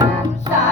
Sunshine.